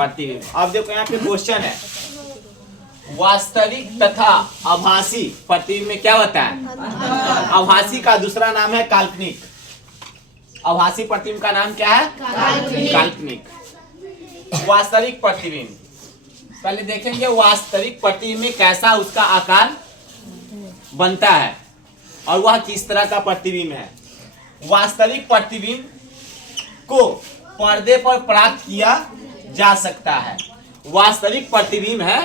प्रतिबिंब। अब देखो यहाँ पे क्वेश्चन है, वास्तविक तथा आभासी प्रतिबिंब में क्या होता है? आभासी का दूसरा नाम है काल्पनिक। आभासी प्रतिबिंब का नाम क्या है? काल्पनिक। वास्तविक प्रतिबिंब, पहले देखेंगे वास्तविक प्रतिबिंब में कैसा उसका आकार बनता है और वह किस तरह का प्रतिबिंब है। वास्तविक प्रतिबिंब को पर्दे पर प्राप्त किया जा सकता है। वास्तविक प्रतिबिंब है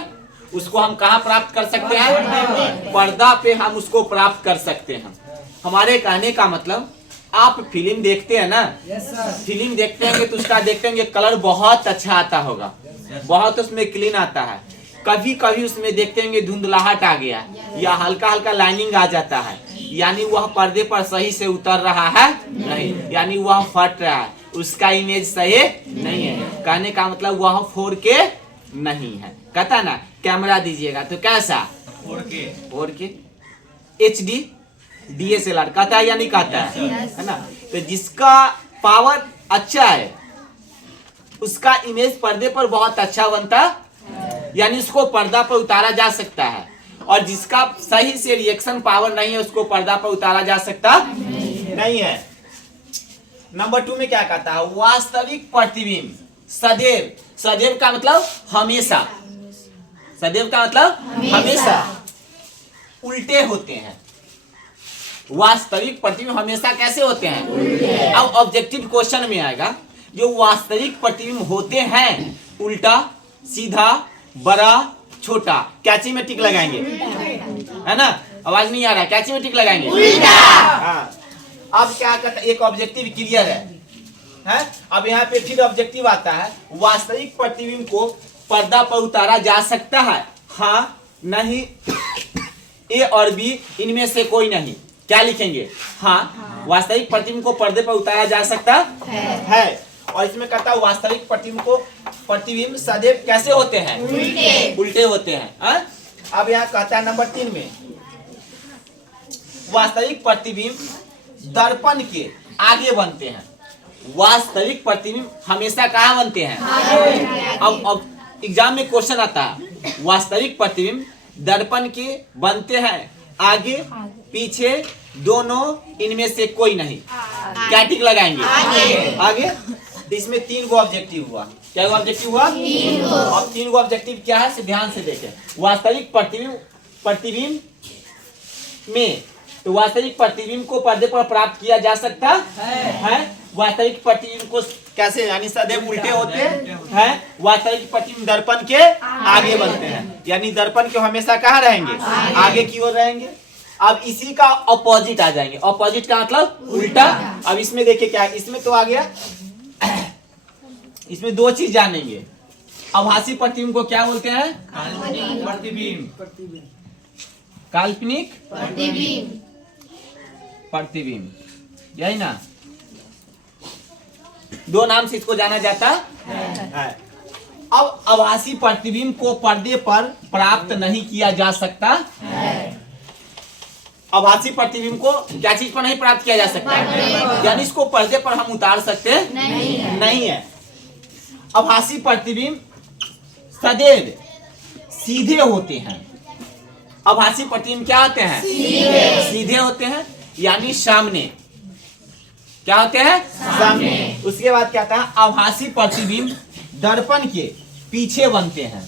उसको हम कहाँ प्राप्त कर सकते हैं? पर्दा पे हम उसको प्राप्त कर सकते हैं। हमारे कहने का मतलब, आप फिल्म देखते हैं ना, फिल्म देखते हैं तो उसका देखते हैं कलर बहुत अच्छा आता होगा, बहुत उसमें क्लीन आता है। कभी कभी उसमें देखते हैं धुंधलाहट आ गया या हल्का हल्का लाइनिंग आ जाता है, यानी वह पर्दे पर सही से उतर रहा है नहीं, यानी वह फट रहा है, उसका इमेज सही नहीं है। कहने का मतलब वह 4K नहीं है। कहता ना कैमरा दीजिएगा तो कैसा? 4K HD DSLR कहता है या नहीं कहता है ना? तो जिसका पावर अच्छा है उसका इमेज पर्दे पर बहुत अच्छा बनता, यानी उसको पर्दा पर उतारा जा सकता है, और जिसका सही से रिएक्शन पावर नहीं है उसको पर्दा पर उतारा जा सकता नहीं है। नंबर 2 में क्या कहता है? वास्तविक प्रतिबिंब सदैव, सदैव का मतलब हमेशा, सदैव का मतलब हमेशा उल्टे होते हैं। वास्तविक प्रतिबिंब हमेशा कैसे होते हैं? अब ऑब्जेक्टिव क्वेश्चन में आएगा, जो वास्तविक प्रतिबिंब होते हैं उल्टा, सीधा, बड़ा, छोटा, कैची में टिक लगाएंगे, है ना? आवाज नहीं आ रहा है, कैची में टिक लगाएंगे उल्टा। हाँ, अब क्या कहता है? एक ऑब्जेक्टिव क्लियर है? अब यहाँ पे फिर ऑब्जेक्टिव आता है, वास्तविक प्रतिबिंब को पर्दा पर उतारा जा सकता है, हाँ, नहीं, ए और बी इनमें से कोई नहीं। क्या लिखेंगे? हाँ, वास्तविक प्रतिबिंब को पर्दे पर उतारा जा सकता है। और इसमें कहता है वास्तविक प्रतिबिंब सदैव कैसे होते हैं? उल्टे होते हैं। अब यहाँ कहता है नंबर 3 में, वास्तविक प्रतिबिंब दर्पण के आगे बनते हैं। वास्तविक प्रतिबिंब हमेशा कहाँ बनते हैं? अब एग्जाम में क्वेश्चन आता है, वास्तविक प्रतिबिंब दर्पण के बनते हैं आगे, पीछे, दोनों, इनमें से कोई नहीं। क्या टिक लगाएंगे? आगे। इसमें 3 गो ऑब्जेक्टिव हुआ। क्या ऑब्जेक्टिव हुआ? अब 3 गो ऑब्जेक्टिव क्या है ध्यान से देखें। वास्तविक प्रतिबिंब में, तो वास्तविक प्रतिबिंब को पर्दे पर प्राप्त किया जा सकता है। वास्तविक प्रतिबिंब को कैसे, यानी सदैव उल्टे होते हैं। वास्तविक प्रतिबिंब दर्पण के आगे बनते हैं, यानी दर्पण के हमेशा कहाँ रहेंगे? आगे की ओर रहेंगे। अब इसी का अपोजिट आ जाएंगे। अपोजिट का मतलब उल्टा। अब इसमें देखिए क्या, इसमें तो आ गया, इसमें 2 चीज जानेंगे। आभासी प्रतिबिंब को क्या बोलते हैं? काल्पनिक प्रतिबिंब, यही ना? 2 नाम से इसको जाना जाता है। अब आभासी प्रतिबिंब को पर्दे पर प्राप्त नहीं किया जा सकता। आभासी प्रतिबिंब को क्या चीज पर नहीं प्राप्त किया जा सकता? यानी इसको पर्दे पर हम उतार सकते नहीं है। आभासी प्रतिबिंब सदैव सीधे होते हैं। आभासी प्रतिबिंब क्या होते हैं? सीधे होते हैं, यानी सामने। क्या होते हैं? सामने। उसके बाद क्या था? आभासी प्रतिबिंब दर्पण के पीछे बनते हैं।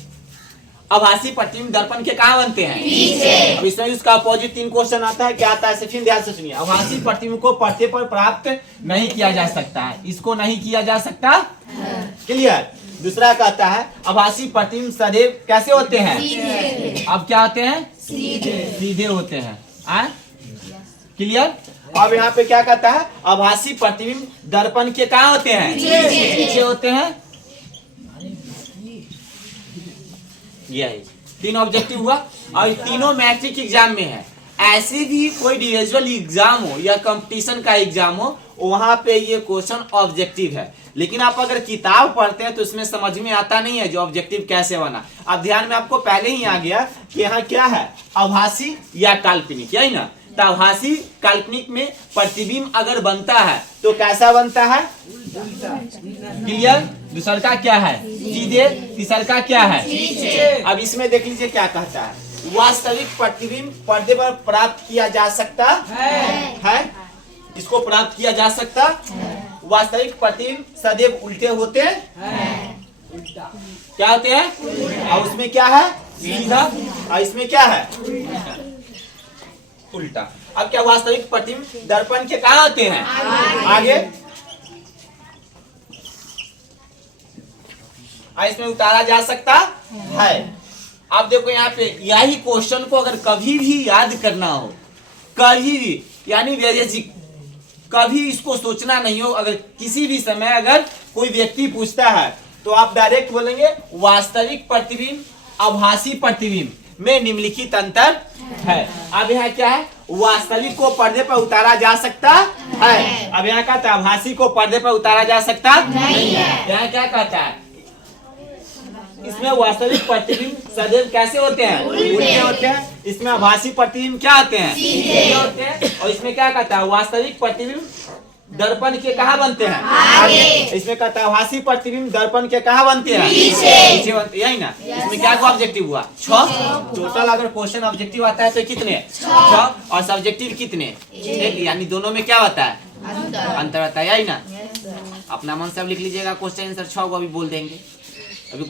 आभासी प्रतिबिंब दर्पण के कहाँ बनते हैं? पीछे। अब इसमें उसका अपोजिट 3 क्वेश्चन आता है। क्या आता है? फिर ध्यान से सुनिए। आभासी प्रतिबिंब को पर्दे पर प्राप्त नहीं किया जा सकता है, इसको नहीं किया जा सकता। क्लियर? दूसरा कहता है आभासी प्रतिबिंब सदैव कैसे होते हैं? अब क्या होते हैं? सीधे होते हैं। क्लियर? अब यहाँ पे क्या कहता है? आभासी प्रतिबिंब दर्पण के कहाँ होते हैं? पीछे होते हैं। यही 3 ऑब्जेक्टिव हुआ, और तीनों मैट्रिक एग्जाम में है। ऐसे भी कोई इंडिविजुअल एग्जाम हो या कंपटीशन का एग्जाम हो, वहां पे ये क्वेश्चन ऑब्जेक्टिव है। लेकिन आप अगर किताब पढ़ते हैं तो इसमें समझ में आता नहीं है जो ऑब्जेक्टिव कैसे बना। अब ध्यान में आपको पहले ही आ गया कि यहाँ क्या है, आभासी या काल्पनिक, यही ना। तो आभासी काल्पनिक में प्रतिबिंब अगर बनता है तो कैसा बनता है? क्लियर? दूसर का क्या है सीधे, तीसर का क्या है। अब इसमें देख लीजिए क्या कहता है, वास्तविक प्रतिबिंब पर्दे पर प्राप्त किया जा सकता है, इसको प्राप्त किया जा सकता। वास्तविक प्रतिबिंब सदैव उल्टे होते हैं, क्या होते हैं, और उसमें क्या है सीधा, और इसमें क्या है उल्टा। अब क्या वास्तविक प्रतिबिंब दर्पण के कहाँ आते हैं, आगे, इसमें उतारा जा सकता है। अब देखो यहाँ पे यही क्वेश्चन को अगर कभी भी याद करना हो, कभी भी, यानी बेसिक, कभी इसको सोचना नहीं हो, अगर किसी भी समय अगर कोई व्यक्ति पूछता है तो आप डायरेक्ट बोलेंगे वास्तविक प्रतिबिंब आभासी प्रतिबिंब में निम्नलिखित अंतर है। अब यहाँ क्या है, वास्तविक को पर्दे पर उतारा जा सकता है। अब यहाँ कहता है आभासी को पर्दे पर उतारा जा सकता नहीं है। यहाँ क्या कहता है, इसमें वास्तविक प्रतिबिंब सदैव कैसे होते हैं, उल्टे होते हैं। इसमें आभासी प्रतिबिंब क्या होते हैं, सीधे होते हैं। और इसमें क्या कहता है, वास्तविक प्रतिबिंब दर्पण के कहाँ बनते हैं, आगे। इसमें कहता है आभासी प्रतिबिंब दर्पन के कहाँ बनते हैं, पीछे बनते, यही ना। इसमें क्या को ऑब्जेक्टिव हुआ 6, टोटल अगर क्वेश्चन ऑब्जेक्टिव आता है तो कितने 6, और सब्जेक्टिव कितने 1, यानी दोनों में क्या होता है अंतर आता है, यही ना। अपना मन से लिख लीजिएगा क्वेश्चन आंसर 6 को अभी बोल देंगे अभी।